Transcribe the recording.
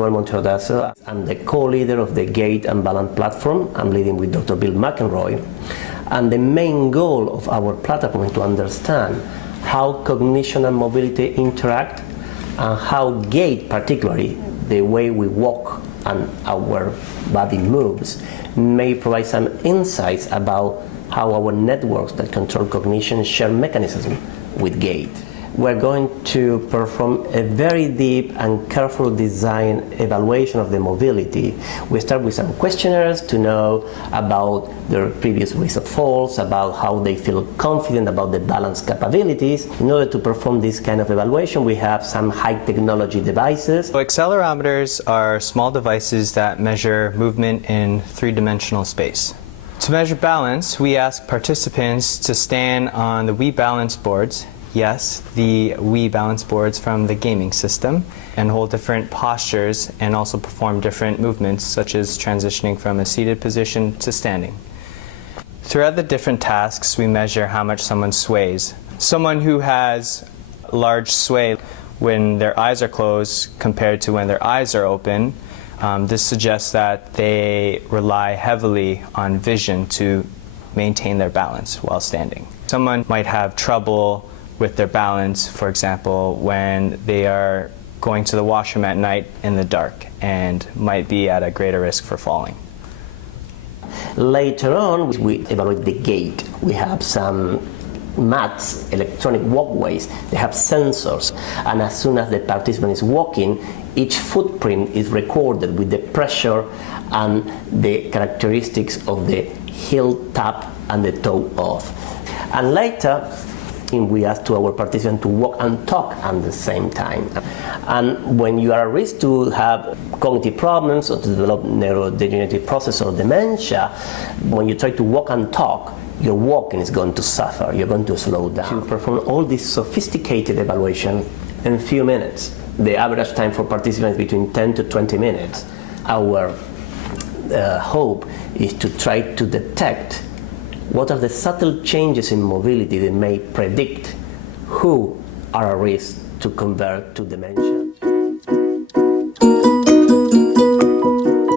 Manuel Montero-Odasso. I'm the co-leader of the Gait and Balance platform. I'm leading with Dr. Bill McElroy. And the main goal of our platform is to understand how cognition and mobility interact, and how gait, particularly the way we walk and our body moves, may provide some insights about how our networks that control cognition share mechanisms with gait. We're going to perform a very deep and careful design evaluation of the mobility. We start with some questionnaires to know about their previous risk of falls, about how they feel confident about the balance capabilities. In order to perform this kind of evaluation, we have some high technology devices. So accelerometers are small devices that measure movement in three-dimensional space. To measure balance, we ask participants to stand on the Wii balance boards. Yes, the Wii balance boards from the gaming system, and hold different postures and also perform different movements, such as transitioning from a seated position to standing. Throughout the different tasks, we measure how much someone sways. Someone who has large sway when their eyes are closed compared to when their eyes are open, this suggests that they rely heavily on vision to maintain their balance while standing. Someone might have trouble with their balance, for example, when they are going to the washroom at night in the dark and might be at a greater risk for falling. Later on, we evaluate the gait. We have some mats, electronic walkways, they have sensors, and as soon as the participant is walking, each footprint is recorded with the pressure and the characteristics of the heel tap and the toe off. And later, we ask to our participants to walk and talk at the same time. And when you are at risk to have cognitive problems or to develop neurodegenerative process or dementia, when you try to walk and talk, your walking is going to suffer, you're going to slow down. To perform all this sophisticated evaluation in a few minutes. The average time for participants is between 10 to 20 minutes. Our hope is to try to detect what are the subtle changes in mobility that may predict who are at risk to convert to dementia.